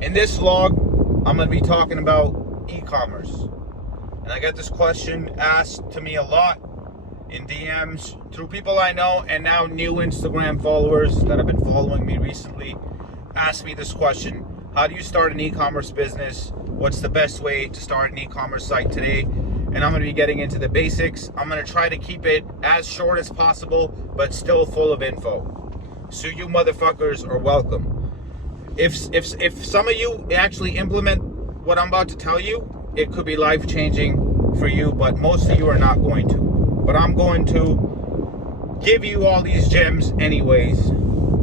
In this vlog, I'm going to be talking about e-commerce. And I get this question asked to me a lot in DMs through people I know, and now new Instagram followers that have been following me recently ask me this question. How do you start an e-commerce business? What's the best way to start an e-commerce site today? And I'm going to be getting into the basics. I'm going to try to keep it as short as possible, but still full of info. So you motherfuckers are welcome. If some of you actually implement what I'm about to tell you, it could be life-changing for you, but most of you are not going to. But I'm going to give you all these gems anyways,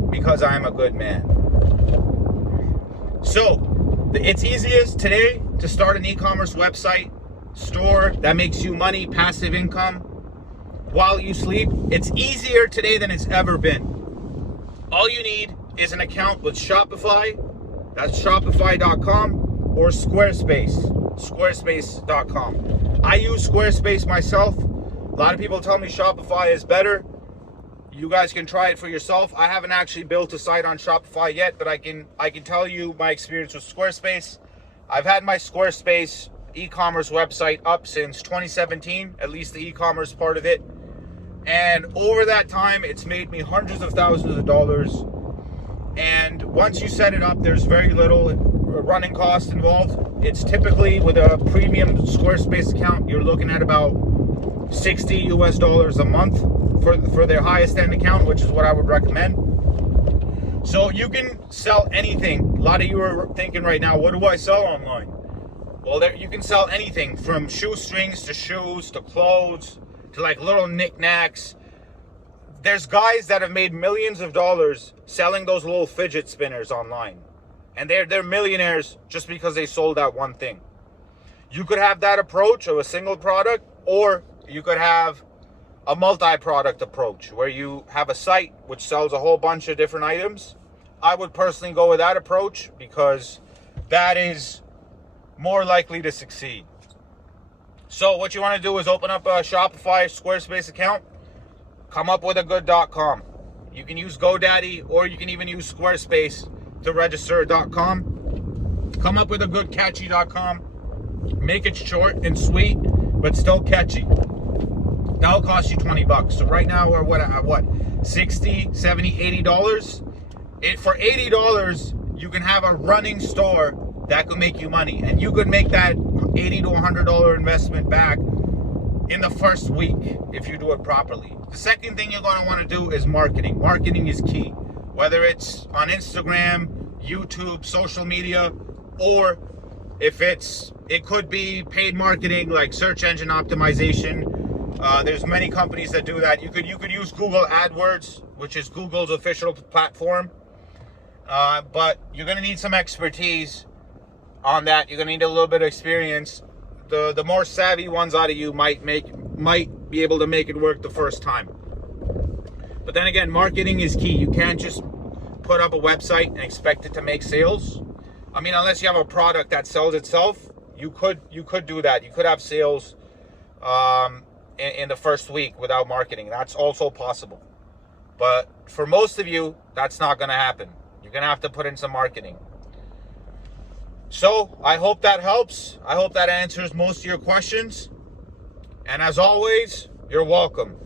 because I am a good man. So, it's easiest today to start an e-commerce website, store that makes you money, passive income, while you sleep. It's easier today than it's ever been. All you need is an account with Shopify, that's shopify.com, or Squarespace, squarespace.com. I use Squarespace myself. A lot of people tell me Shopify is better. You guys can try it for yourself. I haven't actually built a site on Shopify yet, but I can tell you my experience with Squarespace. I've had my Squarespace e-commerce website up since 2017, at least the e-commerce part of it. And over that time, it's made me hundreds of thousands of dollars. And once you set it up, there's very little running cost involved. It's typically, with a premium Squarespace account, you're looking at about $60 US a month for their highest end account, which is what I would recommend. So you can sell anything. A lot of you are thinking right now, what do I sell online? Well, you can sell anything from shoestrings to shoes to clothes to like little knickknacks. There's guys that have made millions of dollars selling those little fidget spinners online. And they're millionaires just because they sold that one thing. You could have that approach of a single product, or you could have a multi-product approach where you have a site which sells a whole bunch of different items. I would personally go with that approach because that is more likely to succeed. So what you want to do is open up a Shopify Squarespace account, come up with a good.com. You can use GoDaddy, or you can even use Squarespace to register .com. Come up with a good catchy.com. Make it short and sweet, but still catchy. That'll cost you $20. So right now we're what $60, $70, $80? For $80, you can have a running store that could make you money. And you could make that $80 to $100 investment back in the first week if you do it properly. The second thing you're going to want to do is marketing. Marketing is key. Whether it's on Instagram, YouTube, social media, or if it could be paid marketing like search engine optimization. There's many companies that do that. You could use Google AdWords, which is Google's official platform. But you're going to need some expertise on that. You're going to need a little bit of experience. The more savvy ones out of you might be able to make it work the first time. But then again, marketing is key. You can't just put up a website and expect it to make sales. I mean, unless you have a product that sells itself, you could do that. You could have sales in the first week without marketing. That's also possible. But for most of you, that's not going to happen. You're going to have to put in some marketing. So I hope that helps. I hope that answers most of your questions. And as always, you're welcome.